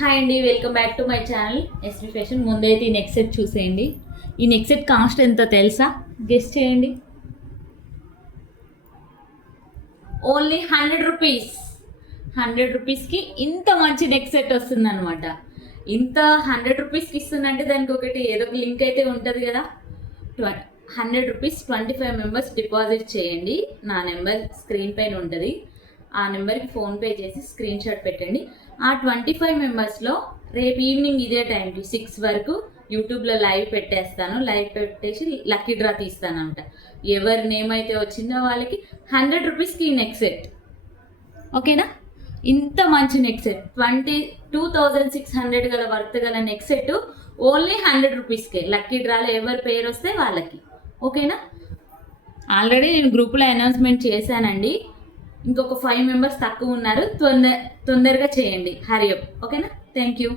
Hi అండి, welcome back to my channel SV fashion. ముందైతే ఈ నెక్ సెట్ చూసేయండి. ఈ నెక్ సెట్ కాస్ట్ ఎంత తెలుసా? గెస్ట్ చేయండి. Only 100 rupees. 100 రూపీస్కి ఇంత మంచి నెక్ సెట్ వస్తుంది అనమాట. ఇంత 100 రూపీస్కి ఇస్తుందంటే దానికి ఒకటి ఏదో ఒక లింక్ అయితే ఉంటుంది కదా. 100 రూపీస్ 25 మెంబర్స్ డిపాజిట్ చేయండి. నా నెంబర్ స్క్రీన్ పైన ఉంటుంది. ఆ నెంబర్కి ఫోన్పే చేసి స్క్రీన్ షాట్ పెట్టండి. ఆ 25 మెంబర్స్లో రేపు ఈవినింగ్ ఇదే టైంకి 6 వరకు యూట్యూబ్లో లైవ్ పెట్టేస్తాను. లైవ్ పెట్టేసి లక్కీ డ్రా తీస్తాను అనమాట. ఎవరి నేమ్ అయితే వచ్చిందో వాళ్ళకి 100 రూపీస్కి ఈ నెక్ సెట్. ఓకేనా? ఇంత మంచి నెక్ సెట్ 22,600 గల వర్త్ గల నెక్ సెట్ ఓన్లీ 100 రూపీస్కే. లక్కీ డ్రాలో ఎవరి పేరు వస్తే వాళ్ళకి. ఓకేనా? ఆల్రెడీ నేను గ్రూప్లో అనౌన్స్మెంట్ చేశానండి. ఇంకొక 5 మెంబర్స్ తక్కువ ఉన్నారు. తొందరగా చేయండి. Hurry up. ఓకేనా? Thank you.